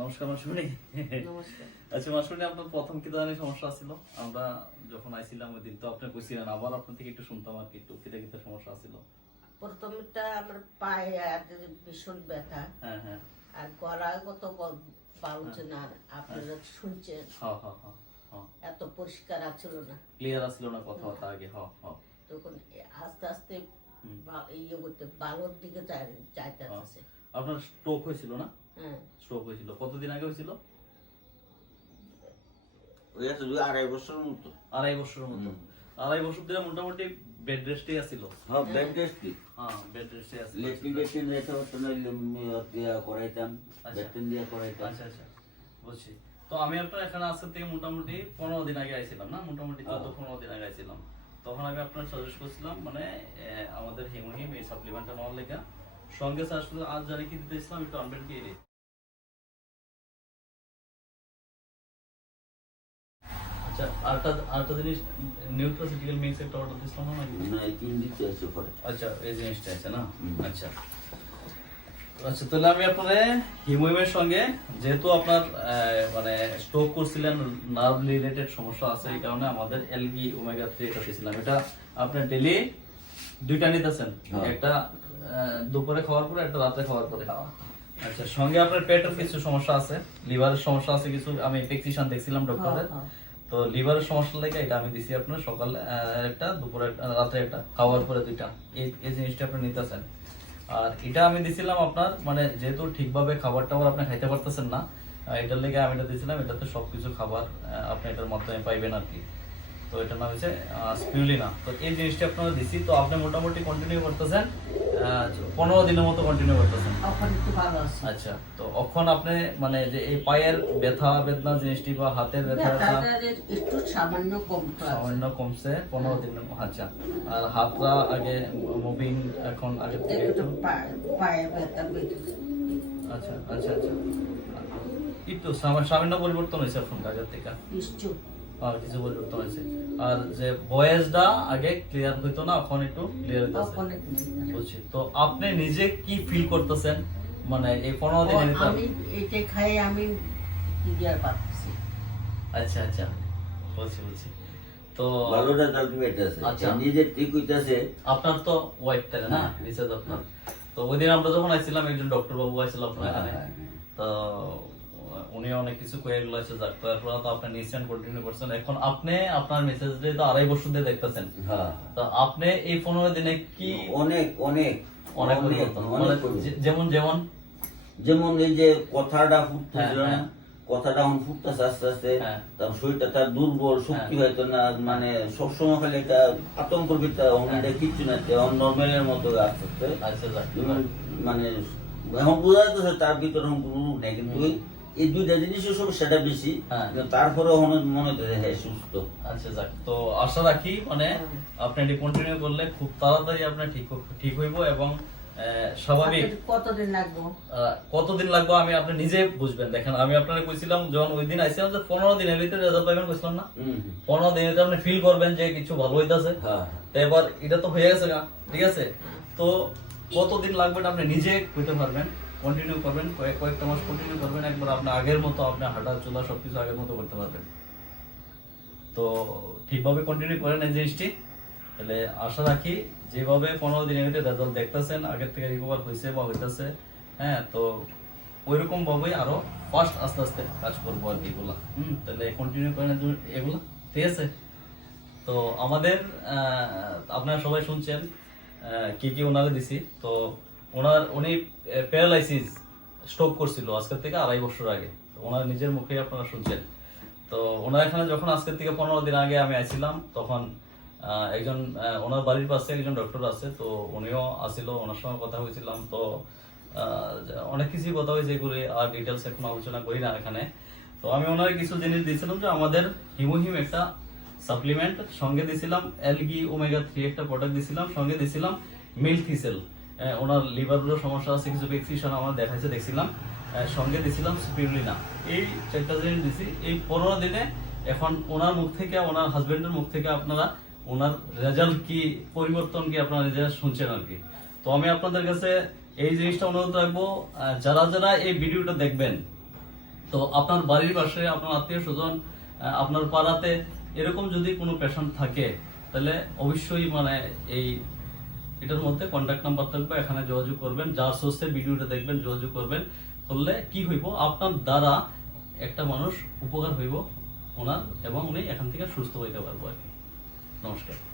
নমস্কার মাসুনি। নমস্কার। আচ্ছা মাসুনি, আপনার প্রথম কি ধরনের সমস্যা ছিল? আমরা যখন আইছিলাম ওই দিন তো আপনি কইছিলেন, আবার আপনার থেকে একটু শুনতাম আর কি, একটু কিটা সমস্যা ছিল। প্রথমটা আমার পায়ে আর ভীষণ ব্যথা। হ্যাঁ হ্যাঁ। আর গলা কত বাউছে না, আপনারা শুনছেন। হ্যাঁ হ্যাঁ হ্যাঁ হ্যাঁ। এত পরিষ্কার আছিল না, ক্লিয়ার আসলো না কথাবার্তা আগে। হ্যাঁ হ্যাঁ। তখন আস্তে আস্তে ইয়ে করতে বালোর দিকে যাইতে আছে। আপনার স্ট্রোক হয়েছিল না? হ্যাঁ, স্ট্রোক হয়েছিল কতদিন আগে হয়েছিল? আড়াই বছর মতো। আড়াই বছর মতো। আড়াই বছর ধরে মোটামুটি বেড রেস্টে আছিল। হ্যাঁ, বেড রেস্টই। হ্যাঁ, বেড রেস্টে আছিল। লেট্রিন বেট্রিন যেতে হতো না, করাইতাম, বেট্রিন দিয়ে করাইতাম। আচ্ছা আচ্ছা, বুঝছি। তো আমি আপনার এখানে আজকে থেকে মোটামুটি 15 দিন আগে আইছিলাম না, মোটামুটি 14-15 দিন আগে আইছিলাম। তখন আমি আপনার সাজেস্ট করছিলাম মানে আমাদের হিমোহিম এই সাপ্লিমেন্টটা নেওয়ার লেগে। সঙ্গে আসলে আজ জানি কি দিতেছিলাম একটু আনবেন কি? আচ্ছা, আরেকটা জিনিস, নিউট্রাসিউটিক্যাল মিক্স একটা অর্ডার দিছিলাম না নাকি? না, এই 3 দিতে আছে পরে। আচ্ছা, এই জিনিসটা আছে না? আচ্ছা আচ্ছা, তাহলে আমি আপনার হিমোহিমের সঙ্গে, যেহেতু আপনার মানে স্ট্রোক করছিলেন, নার্ভ রিলেটেড সমস্যা আছে, এই কারণে আমাদের এলগি ওমেগা 3 এটা দিয়েছিলাম। এটা আপনার ডেইলি 2টা নিতেছেন, একটা দুপুরে খাওয়ার পরে, একটা রাতে খাওয়ার পরে। আচ্ছা, সঙ্গে আপনার পেটের কিছু সমস্যা আছে, লিভারের সমস্যা আছে কিছু, আমি টেকনিশিয়ান দেখছিলাম ডক্টরের। তো লিভারের সমস্যা লেগে এটা আমি দিছি আপনার সকালে একটা, দুপুরে একটা, রাতে একটা, খাওয়ার পরে 2টা। এই জিনিসটা আপনি নিতেছেন। আর এটা আমি দিছিলাম আপনার মানে যেহেতু ঠিকভাবে খাবার টাবার আপনি খাইতে পারতেছেন না, এটার লেগে আমি এটা দিছিলাম। এটাতে সবকিছু খাবার আপনি এটার মাধ্যমে পাইবেন আর কি। তো এটার নাম হচ্ছে স্পিরুলিনা। তো এই জিনিসটা আপনারা দিছি, তো আপনি মোটামুটি কন্টিনিউ করতেছেন 15 দিনের মতো কন্টিনিউ করতেছেন। এখন একটু ভালো আছে। আচ্ছা, তো এখন আপনি মানে যে এই পায়ের ব্যথা বেদনা জিনিসটি বা হাতের ব্যথা একটু সামান্য কমছে 15 দিন। আচ্ছা, আর হাতটা আগে মুভিং এখন আগে থেকে একটু পায়ে ব্যথা বেড়েছে। আচ্ছা আচ্ছা আচ্ছা, একটু সামান্য পরিবর্তন হয়েছে এখন আগের থেকে, আর কিছু পরিবর্তন হয়েছে। আর যে ভয়েসটা আগে ক্লিয়ার হইতো না, এখন একটু ক্লিয়ার হইতেছে। বুঝছি। তো আপনি নিজে কি ফিল করতেছেন মানে এই 15 দিনের ভিতর? আমি এটা খাই, আমি ক্লিয়ার পাচ্ছি। আচ্ছা আচ্ছা, বুঝছি। তো ভালো রেজাল্ট পাইতেছে। আচ্ছা, নিজে ঠিক হইতাছে। আপনার তো ওয়াইফ তাই না, মিসেস আপনার। তো ওই দিন আমরা যখন আইছিলাম, একজন ডক্টর বাবু আইছিল আপনার এখানে। তো উনি অনেক কিছু কয়ে গেল, আছে যাক, তারপর তো আপনি নিশ্চয় কন্টিনিউ করছেন। এখন আপনি আপনার মেসেজ দিয়ে তো আড়াই বছর দিয়ে দেখতেছেন। হ্যাঁ, তো আপনি এই 15 দিনে কি অনেক অনেক অনেক পরিবর্তন, যেমন যেমন যেমন এই যে কথাটা ফুটতেছিল না, কথাটা এখন ফুটতেছে আস্তে আস্তে। তার শরীরটা তার দুর্বল, শক্তি হয়তো না, মানে সবসময় খালি একটা আতঙ্কের ভিতরে, এটা কিচ্ছু না, নর্মালের মতো আস্তে আস্তে। আচ্ছা, মানে এখন বোঝা যাচ্ছে তার ভিতরে কোনো রোগ নেই, কিন্তু এই 2টা জিনিসের সমস্যাটা বেশি, তারপরে মনে হচ্ছে হ্যাঁ সুস্থ। আচ্ছা যাক, তো আশা রাখি মানে আপনি এটি কন্টিনিউ করলে খুব তাড়াতাড়ি আপনি ঠিক হইব। এবং স্বাভাবিক কতদিন লাগবে আমি আপনি নিজে বুঝবেন। দেখেন, আমি আপনাকে কইছিলাম যখন ওই দিন আইছিলাম যে 15 দিনের ভিতরে রেজাল্ট পাইবেন, কইছিলাম না? 15 দিনের ভিতরে আপনি ফিল করবেন যে কিছু ভালো হইতাছে। তো এবার এটা তো হয়ে গেছে, ঠিক আছে? তো কতদিন লাগবে আপনি নিজে কইতে পারবেন। কন্টিনিউ করবেন, কয়েকটা মাস কন্টিনিউ করবেন, একবার আপনি আগের মতো আপনি হাঁটা চলা সবকিছু আগের মতো করতে পারবেন। তো ঠিকভাবে কন্টিনিউ করেন এই জিনিসটি, তাহলে আশা রাখি যেভাবে 15 দিনের ভিতরে রেজাল্ট দেখতেছেন, আগের থেকে রিকভার হয়েছে বা হইতেছে, হ্যাঁ, তো ওইরকম ভাবেই আরো ফাস্ট আস্তে আস্তে কাজ করবো আর কি এগুলা। তাহলে কন্টিনিউ করেন এগুলা, ঠিক আছে? তো আমাদের আপনারা সবাই শুনছেন কি কি ওনারে দিছি। তো উনি প্যারালাইসিস স্ট্রোক করছিল আজকের থেকে আড়াই বছর আগে, ওনার নিজের মুখে আপনারা শুনছেন। তো ওনার এখানে যখন আজকের থেকে 15 দিন আগে আমি আইছিলাম, তখন একজন ওনার বাড়ির পাশে একজন ডক্টর আছে, তো উনিও আসিল, ওনার সঙ্গে কথা হয়েছিলাম। তো অনেক কিছুই কথা হয়েছে, এগুলি আর ডিটেলস এখন আলোচনা করি না এখানে। তো আমি ওনার কিছু জিনিস দিয়েছিলাম, যে আমাদের হিমোহিম একটা সাপ্লিমেন্ট, সঙ্গে দিছিলাম এলগি ওমেগা 3 একটা প্রোডাক্ট দিছিলাম, সঙ্গে দিছিলাম মিল্থিসেল। ওনার লিভারেরও সমস্যা আছে, কিছু প্রেসক্রিপশন আমার দেখাইছে দেখছিলাম, সঙ্গে দিছিলাম স্পিরুলিনা। এই 4টা জিনিস দিছি এই 15 দিনে। এখন ওনার মুখ থেকে, ওনার হাজবেন্ডের মুখ থেকে আপনারা ওনার রেজাল্ট কি, পরিবর্তন কি আপনারা নিজেরা শুনছেন আর কি। তো আমি আপনাদের কাছে এই জিনিসটা অনুরোধ রাখবো, যারা যারা এই ভিডিওটা দেখবেন, তো আপনার বাড়ির পাশে আপনার আত্মীয় স্বজন আপনার পাড়াতে এরকম যদি কোনো পেশেন্ট থাকে তাহলে অবশ্যই মানে এটার মধ্যে কন্ট্যাক্ট নাম্বার থাকবে, এখানে যোগাযোগ করবেন, যার সোর্সে ভিডিওটা দেখবেন যোগাযোগ করবেন, করলে কি হইব আপনার দ্বারা একটা মানুষ উপকার হইব ওনার, এবং উনি এখান থেকে সুস্থ হইতে পারবো আর কি। নমস্কার।